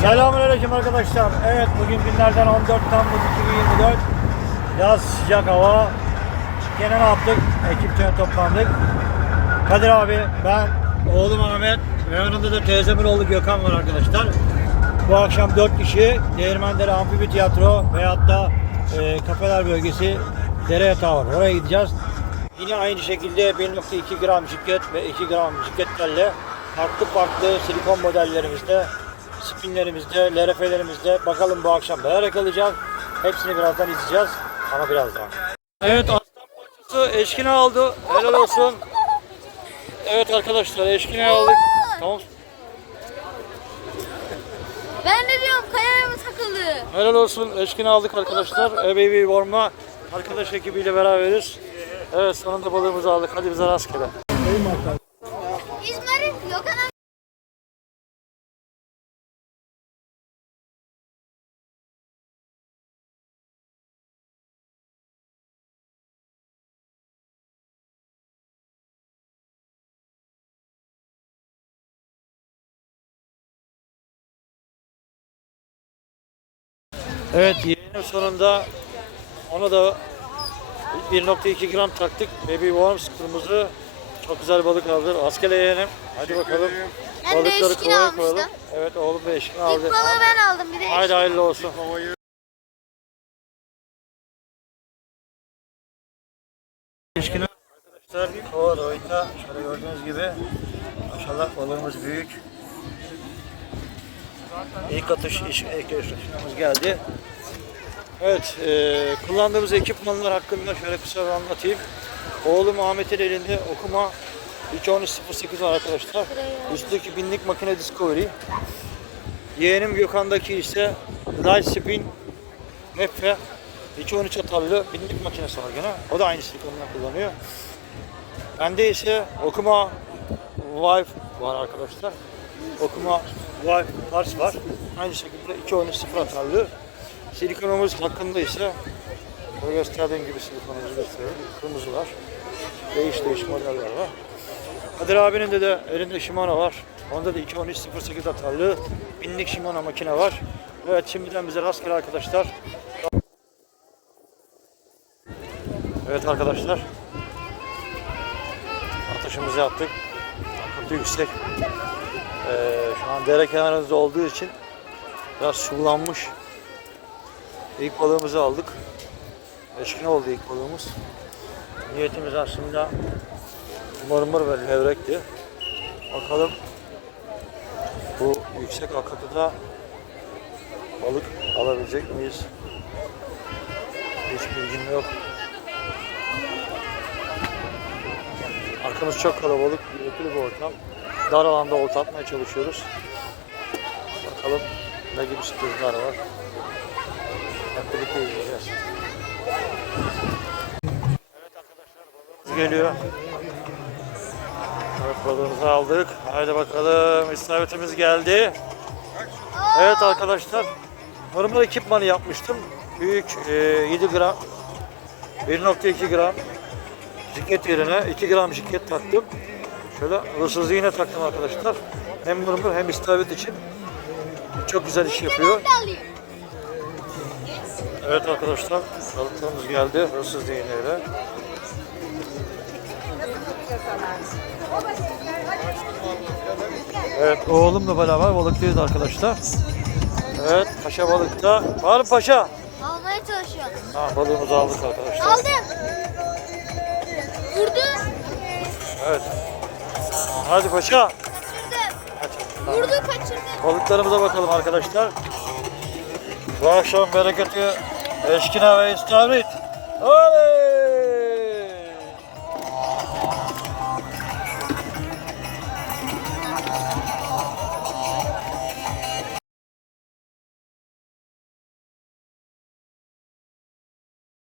Selamünaleyküm arkadaşlar. Evet bugün günlerden 14 Temmuz 2024. Yaz sıcak hava. Gene ne yaptık? Ekipçe toplandık. Kadir abi, ben, oğlum Ahmet ve yanında da teyzemin oğlu Gökhan var arkadaşlar. Bu akşam 4 kişi Değirmendere Amfibi Tiyatro veyahut da e, kafeler bölgesi dere yatağı var. Oraya gideceğiz. Yine aynı şekilde 1.2 gram jiklet ve 2 gram jikletlerle farklı farklı silikon modellerimizde, spinlerimizde, LRF'lerimizde bakalım bu akşam neler yakalayacağız. Hepsini birazdan izleyeceğiz ama birazdan. Evet aslan parçası eşkine aldı. Helal olsun. Evet arkadaşlar eşkine aldık. Tamam. Ben de diyorum kayaya mı takıldı? Helal olsun. Eşkine aldık arkadaşlar. Ebevi Warm'a arkadaş ekibiyle beraberiz. Evet sonunda balığımızı aldık. Hadi bize rastgele. İzmir'in yok anam. Evet yeğenim sonunda ona da 1.2 gram taktık. Baby Worms kırmızı. Çok güzel balık aldı. Askere yeğenim. Hadi bakalım. Ben Balıkları eşkine kovaya almıştım. Evet oğlum da aldı. İlk balığı ben aldım bir de. Haydi hayırlı olsun. Eşkine arkadaşlar kova doyunda şöyle gördüğünüz gibi maşallah balığımız büyük. İlk atış iş, ilk atışımız geldi. Evet, e, kullandığımız ekipmanlar hakkında şöyle kısa anlatayım. Oğlum Ahmet'in elinde okuma 31308 var arkadaşlar. Üstteki binlik makine Discovery. Yeğenim Gökhan'daki ise Light Spin Mefe 213 atarlı binlik makinesi var gene. O da aynı silikondan kullanıyor. Bende ise okuma Vive var arkadaşlar. Okuma Vive Pars var. Aynı şekilde 213 0 atarlı. Silikonumuz hakkında ise burada gösterdiğim gibi silikonumuzu gösteriyorum. Kırmızılar. Değiş değiş modeller var. Kadir abinin de, de elinde Shimano var. Onda da 213 atarlı binlik Shimano makine var. Evet şimdiden bize rastgele arkadaşlar. Evet arkadaşlar. Atışımızı yaptık. Akıntı yüksek. Ee, şu an dere kenarımızda olduğu için biraz sulanmış. İlk balığımızı aldık. Eşkin oldu ilk balığımız. Niyetimiz aslında mırmır ve levrekti. Bakalım bu yüksek akıntıda balık alabilecek miyiz? Hiç bilgim yok. Arkamız çok kalabalık, gürültülü bir ortam. Dar alanda olta atmaya çalışıyoruz. Bakalım ne gibi sürprizler var. Geliyor. Evet balığımızı aldık. Haydi bakalım isabetimiz geldi. Evet arkadaşlar normal ekipmanı yapmıştım. Büyük e, 7 gram 1.2 gram jiket yerine 2 gram jiket taktım. Şöyle hırsız iğne taktım arkadaşlar. Hem mırmır hem istavrit için. Çok güzel iş yapıyor. Evet arkadaşlar balıklarımız geldi hırsız iğneyle. Evet oğlumla beraber balıktayız arkadaşlar. Evet paşa balıkta. Var mı paşa? Almaya çalışıyorum. Ha, balığımızı aldık arkadaşlar. Aldım. Vurdu. Evet. Hadi paşa. Vurdu. Vurdu kaçırdı. Balıklarımıza bakalım arkadaşlar. Bu akşam bereketi eşkina ve istavrit. Oley!